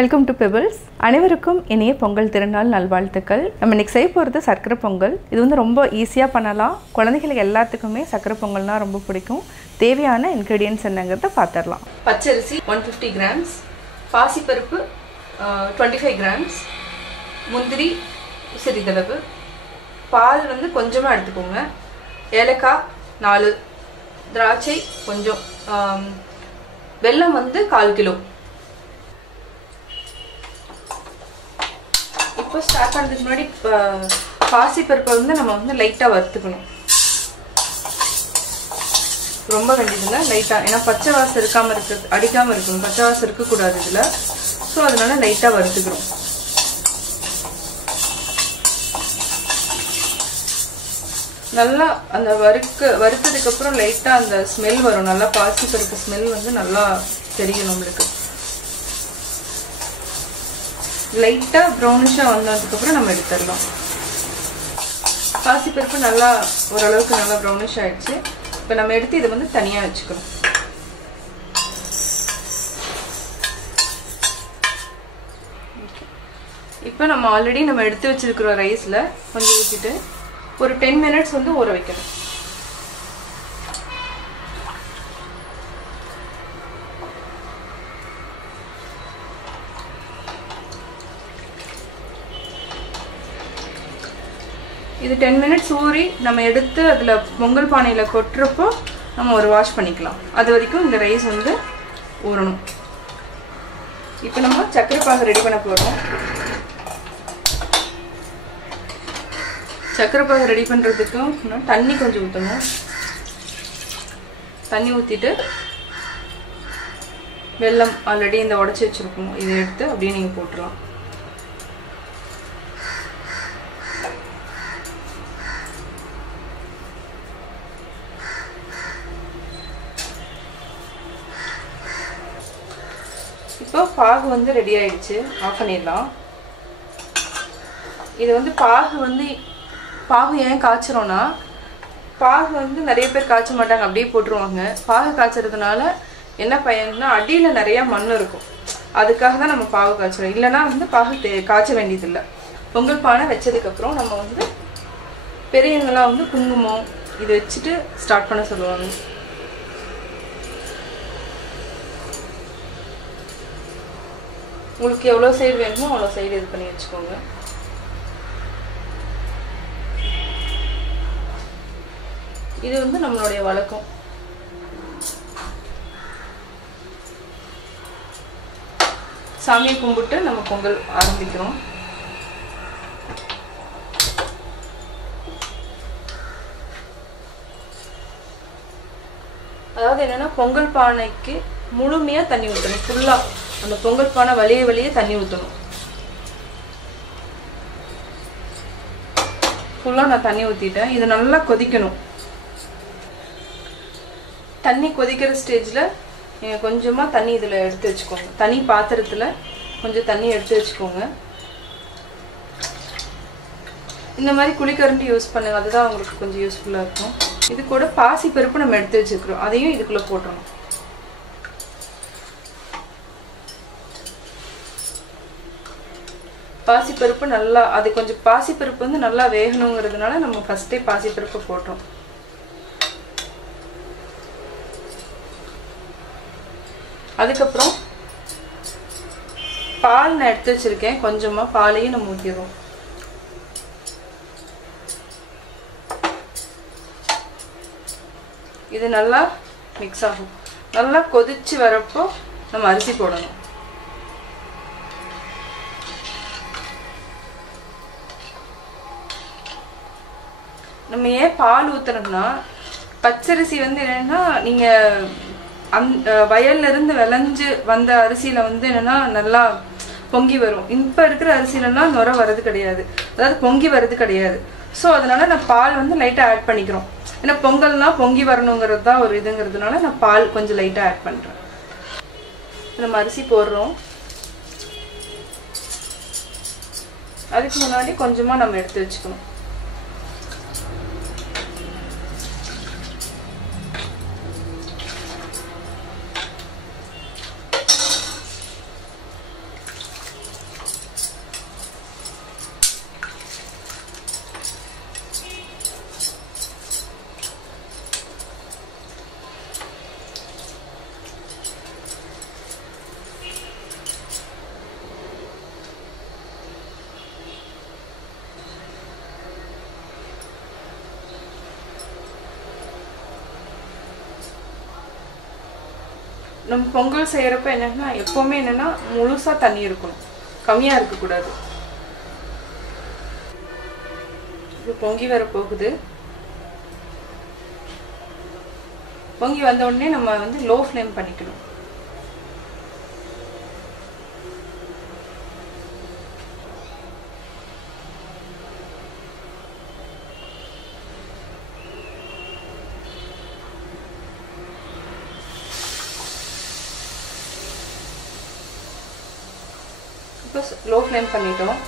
Welcome to pebbles. அனைவருக்கும் இனிய பொங்கல் திருநாள் நல்வாழ்த்துக்கள். நம்ம இன்னைக்கு செய்ய போகிறது சர்க்கரை பொங்கல். இது வந்து ரொம்ப ஈஸியாக பண்ணலாம். குழந்தைகளுக்கு எல்லாத்துக்குமே சர்க்கரை பொங்கல்னால் ரொம்ப பிடிக்கும். தேவையான இன்க்ரீடியன்ட்ஸ் என்னங்கிறத பார்த்துடலாம். பச்சரிசி 150 கிராம்ஸ், பாசிப்பருப்பு 25 கிராம்ஸ், முந்திரி சிறிதளவு, பால் வந்து கொஞ்சமாக எடுத்துக்கோங்க, ஏலக்காய் 4, திராட்சை கொஞ்சம், வெல்லம் வந்து 1/4 கிலோ. இப்போ ஸ்டார்ட் பண்ணுறதுக்கு முன்னாடி பாசிப்பருப்பை வந்து நம்ம வந்து லைட்டாக வறுத்துக்கணும். ரொம்ப வேண்டியதில்லை, லைட்டாக, ஏன்னா பச்சை வாசம் இருக்காமல் இருக்கிறது, அடிக்காமல் இருக்கணும், பச்சை வாசம் இருக்கக்கூடாது இதில். ஸோ அதனால லைட்டாக வறுத்துக்கிறோம். நல்லா அந்த வறுத்ததுக்கப்புறம் லைட்டாக அந்த ஸ்மெல் வரும், நல்லா பாசிப்பருப்பு ஸ்மெல் வந்து நல்லா தெரியும் நம்மளுக்கு. லைட்டாக ப்ரௌனிஷாக வந்ததுக்கப்புறம் நம்ம எடுத்துடலாம். பாசிப்பருப்பு நல்லா ஓரளவுக்கு நல்லா ப்ரௌனிஷ் ஆகிடுச்சு. இப்போ நம்ம எடுத்து இதை வந்து தனியாக வச்சுக்கணும். இப்போ நம்ம ஆல்ரெடி நம்ம எடுத்து வச்சிருக்கிற ரைஸில் கொஞ்சம் ஊற்றிட்டு ஒரு 10 மினிட்ஸ் வந்து ஊற வைக்கணும். இது 10 மினிட்ஸ் ஊறி நம்ம எடுத்து அதில் பொங்கல் பானையில் கொட்டுறப்போ நம்ம ஒரு வாஷ் பண்ணிக்கலாம். அது வரைக்கும் இந்த ரைஸ் வந்து ஊறணும். இப்போ நம்ம சர்க்கரை பாகு ரெடி பண்ண போகிறோம். சர்க்கரை பாகு ரெடி பண்ணுறதுக்கும் தண்ணி கொஞ்சம் ஊற்றணும். தண்ணி ஊற்றிட்டு வெல்லம் ஆல்ரெடி இந்த உடச்சி வச்சுருக்கோம், இதை எடுத்து அப்படியே நீங்கள் போட்டுடலாம். இப்போ பாகு வந்து ரெடி ஆயிடுச்சு, ஆஃப் பண்ணிடலாம். இது வந்து பாகு ஏன் காய்ச்சிரோன்னா, பாகு வந்து நிறைய பேர் காய்ச்ச மாட்டாங்க, அப்படியே போட்டுருவாங்க. பாகு காய்ச்சறதுனால என்ன பயன்னா அடியில் நிறையா மண் இருக்கும், அதுக்காக தான் நம்ம பாகு காய்ச்சிரோம். இல்லைனா வந்து பாகு காய்ச்ச வேண்டியதில்லை. பொங்கல் பானை வச்சதுக்கப்புறம் நம்ம வந்து பெரியவங்களாம் வந்து குங்குமம் இது வச்சுட்டு ஸ்டார்ட் பண்ண சொல்லுவாங்க. உங்களுக்கு எவ்வளோ சைடு வேணுமோ அவ்வளோ சைடு இது பண்ணி வச்சுக்கோங்க. இது வந்து நம்மளுடைய வழக்கம். சாமியை கும்பிட்டு நம்ம பொங்கல் ஆரம்பிக்கிறோம். அதாவது என்னன்னா, பொங்கல் பானைக்கு முழுமையா தண்ணி ஊற்றணும். ஃபுல்லா அந்த பொங்கல் பானை வழியே தண்ணி ஊற்றணும். ஃபுல்லாக நான் தண்ணி ஊற்றிட்டேன். இது நல்லா கொதிக்கணும். தண்ணி கொதிக்கிற ஸ்டேஜில் நீங்கள் கொஞ்சமாக தண்ணி இதில் எடுத்து வச்சுக்கோங்க. தனி பாத்திரத்தில் கொஞ்சம் தண்ணி எடுத்து வச்சுக்கோங்க. இந்த மாதிரி குழிக்கரண்டி யூஸ் பண்ணுங்க, அதுதான் உங்களுக்கு கொஞ்சம் யூஸ்ஃபுல்லாக இருக்கும். இது கூட பாசி பருப்பு நம்ம எடுத்து வச்சுக்கிறோம், அதையும் இதுக்குள்ளே போட்டுடணும். பாசிப்பருப்பு நல்லா, அது கொஞ்சம் பாசிப்பருப்பு வந்து நல்லா வேகணுங்கிறதுனால நம்ம ஃபர்ஸ்டே பாசிப்பருப்பு போட்டோம். அதுக்கப்புறம் பால் நான் எடுத்து வச்சிருக்கேன், கொஞ்சமா பாலையும் நம்ம ஊற்றிடுவோம். இது நல்லா மிக்ஸ் ஆகும். நல்லா கொதிச்சு வரப்போ நம்ம அரிசி போடணும். நம்ம ஏன் பால் ஊற்றுறோம்னா, பச்சரிசி வந்து என்னென்னா, நீங்கள் வயல்ல இருந்து விளைஞ்சு வந்த அரிசியில் வந்து என்னென்னா நல்லா பொங்கி வரும். இப்போ இருக்கிற அரிசியிலலாம் நுரை வர்றது கிடையாது, அதாவது பொங்கி வர்றது கிடையாது. ஸோ அதனால நான் பால் வந்து லைட்டாக ஆட் பண்ணிக்கிறோம். ஏன்னா பொங்கல்னால் பொங்கி வரணுங்கிறது தான் ஒரு இதுங்கிறதுனால நான் பால் கொஞ்சம் லைட்டாக ஆட் பண்ணுறேன். நம்ம அரிசி போடுறோம். அதுக்கு முன்னாடி கொஞ்சமாக நம்ம எடுத்து வச்சுக்கணும். நம்ம பொங்கல் செய்கிறப்ப என்னன்னா எப்போவுமே என்னென்னா முழுசாக தண்ணி இருக்கணும், கம்மியாக இருக்கக்கூடாது. இப்போ பொங்கி வர போகுது. பொங்கி வந்த உடனே நம்ம வந்து லோ ஃப்ளேம் பண்ணிக்கணும். இப்போ லோ ஃப்ளேம் பண்ணிட்டோம்.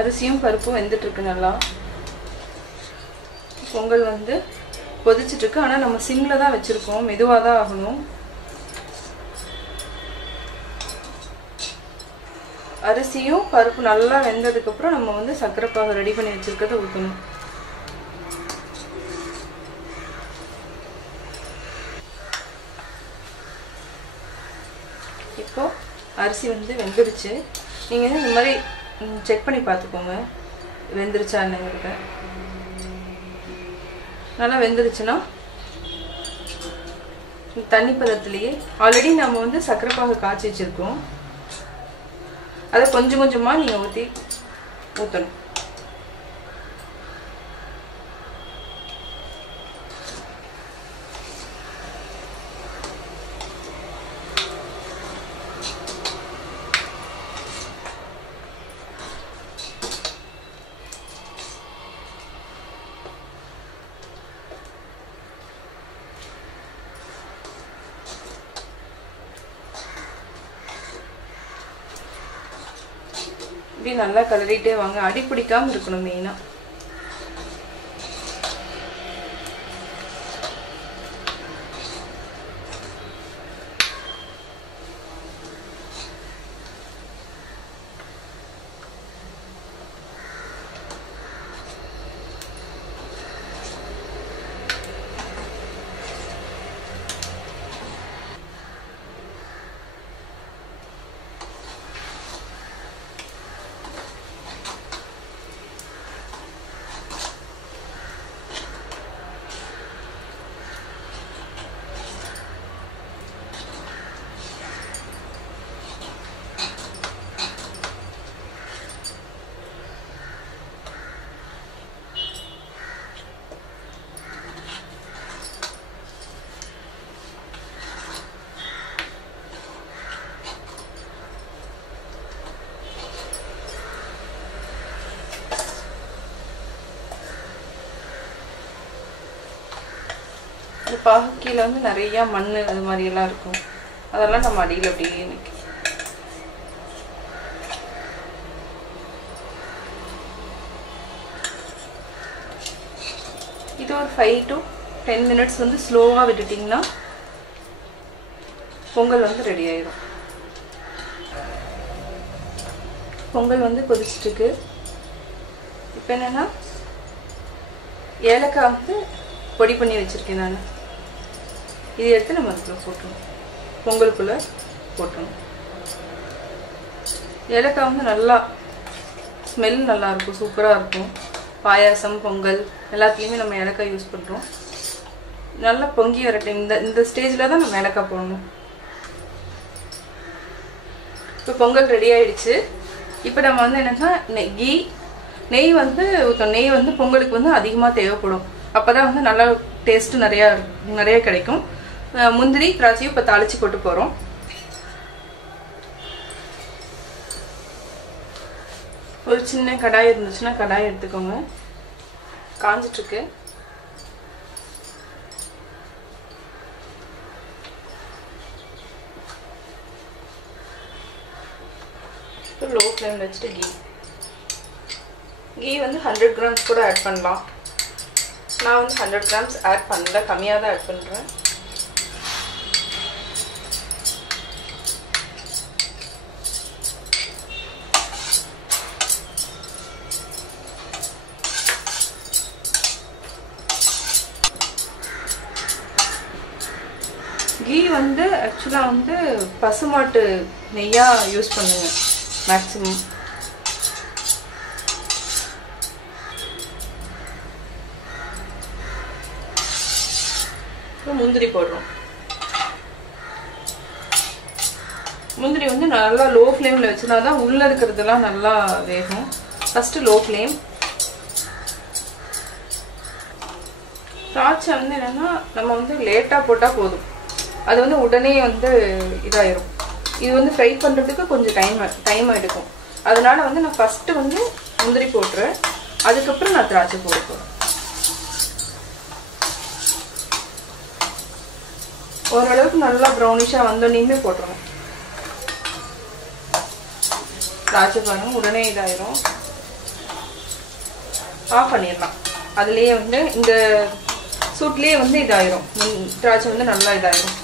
அரிசியும் பருப்பும் வெந்துட்டு இருக்கு நல்லா. பொங்கல் வந்து கொதிச்சுட்டு இருக்கு. ஆனால் நம்ம சிம்ல தான் வச்சிருக்கோம், மெதுவாக தான் ஆகணும். அரிசியும் பருப்பு நல்லா வெந்ததுக்கு அப்புறம் நம்ம வந்து சர்க்கரை பாகு ரெடி பண்ணி வச்சிருக்கிறத ஊற்றணும். இப்போ அரிசி வந்து வெந்துருச்சு. நீங்க இந்த மாதிரி செக் பண்ணி பார்த்துக்கோங்க வெந்துருச்சா என்னங்கிறத. நல்லா வெந்துருச்சுன்னா தண்ணி பதத்திலேயே ஆல்ரெடி நம்ம வந்து சர்க்கரை பாகு காய்ச்சி வச்சிருக்கோம், அதை கொஞ்சம் கொஞ்சமா நீங்க ஊற்றணும். இப்படி நல்லா கலரிட்டே வாங்க, அடி பிடிக்காம இருக்கணும் மெயினா. இந்த பாகு கீழே வந்து நிறைய மண் அது மாதிரி எல்லாம் இருக்கும், அதெல்லாம் நம்ம அடியில் அப்படியே நிற்கும். இது ஒரு 5 to 10 minutes வந்து ஸ்லோவாக விட்டுட்டிங்கன்னா பொங்கல் வந்து ரெடி ஆயிடும். பொங்கல் வந்து கொதிச்சிட்டுருக்கு. இப்போ என்னென்னா ஏலக்காய் வந்து பொடி பண்ணி வச்சுருக்கேன் நான், இதை எடுத்து நம்ம அதுக்குள்ளே போட்டுருணும், பொங்கலுக்குள்ளே போட்டுருணும். ஏலக்காய் வந்து நல்லா ஸ்மெல் நல்லாயிருக்கும், சூப்பராக இருக்கும். பாயாசம் பொங்கல் எல்லாத்துலேயுமே நம்ம ஏலக்காய் யூஸ் பண்ணுறோம். நல்லா பொங்கி வர டைம் இந்த ஸ்டேஜில் தான் நம்ம ஏலக்காய் போடணும். இப்போ பொங்கல் ரெடி ஆகிடுச்சு. இப்போ நம்ம வந்து என்னென்னா நெய் வந்து ஊற்றணும். நெய் வந்து பொங்கலுக்கு வந்து அதிகமாக தேவைப்படும், அப்போ தான் வந்து நல்லா டேஸ்ட்டு நிறைய கிடைக்கும். முந்திரி திராட்சையும் இப்போ தாளித்து போட்டு போகிறோம். ஒரு சின்ன கடாய் இருந்துச்சுன்னா கடாய் எடுத்துக்கோங்க, காஞ்சிட்ருக்கு. லோ ஃப்ளேமில் வச்சுட்டு கீ வந்து 100 grams கூட ஆட் பண்ணலாம். நான் வந்து 100 grams ஆட் பண்ணல, கம்மியாக தான் ஆட் பண்ணுறேன். கீ வந்து ஆக்சுவலாக வந்து பசுமாட்டு நெய்யாக யூஸ் பண்ணுங்க மேக்ஸிமம். முந்திரி போடுறோம். முந்திரி வந்து நல்லா லோ ஃப்ளேமில் வச்சுனா தான் உள்ளே இருக்கிறதுலாம் நல்லா வேகும். First low flame. திராட்சை வந்து என்னென்னா நம்ம வந்து லேட்டாக போட்டால் போதும், அது வந்து உடனே வந்து இதாயிரும். இது வந்து ஃப்ரை பண்ணுறதுக்கு கொஞ்சம் டைம் எடுக்கும். அதனால வந்து நான் ஃபஸ்ட்டு வந்து முந்திரி போட்டுறேன், அதுக்கப்புறம் நான் திராட்சை போட போகிறேன். ஓரளவுக்கு நல்லா ப்ரௌனிஷாக வந்தோடனே போட்டுருவோம். திராட்சை பாருங்க உடனே இதாயிரும். ஆஃப் பண்ணிடலாம். அதுலேயே வந்து இந்த சூட்லேயே வந்து இதாயிரும், திராட்சை வந்து நல்லா இதாயிரும்.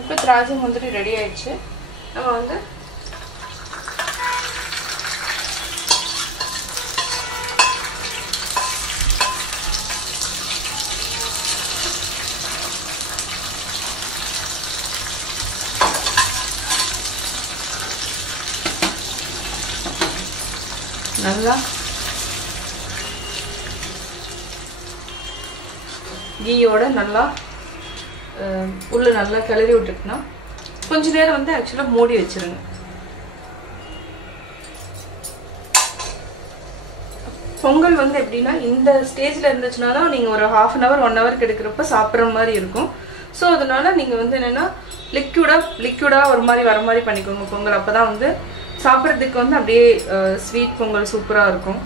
இப்போ திராட்சை முந்திரி ரெடி ஆயிடுச்சு. நம்ம வந்து நல்லா கீயோட நல்லா உள்ள நல்லா கிளறி விட்டுட்டுனா கொஞ்ச நேரம் வந்து ஆக்சுவலாக மூடி வச்சிருங்க. பொங்கல் வந்து எப்படின்னா இந்த ஸ்டேஜில் இருந்துச்சுன்னா தான் நீங்கள் ஒரு 1/2 hour 1 hour எடுக்கிறப்ப சாப்பிட்ற மாதிரி இருக்கும். ஸோ அதனால நீங்கள் வந்து என்னென்னா லிக்யூடாக ஒரு மாதிரி வர மாதிரி பண்ணிக்கோங்க பொங்கல். அப்போ தான் வந்து சாப்பிட்றதுக்கு வந்து அப்படியே ஸ்வீட் பொங்கல் சூப்பராக இருக்கும்.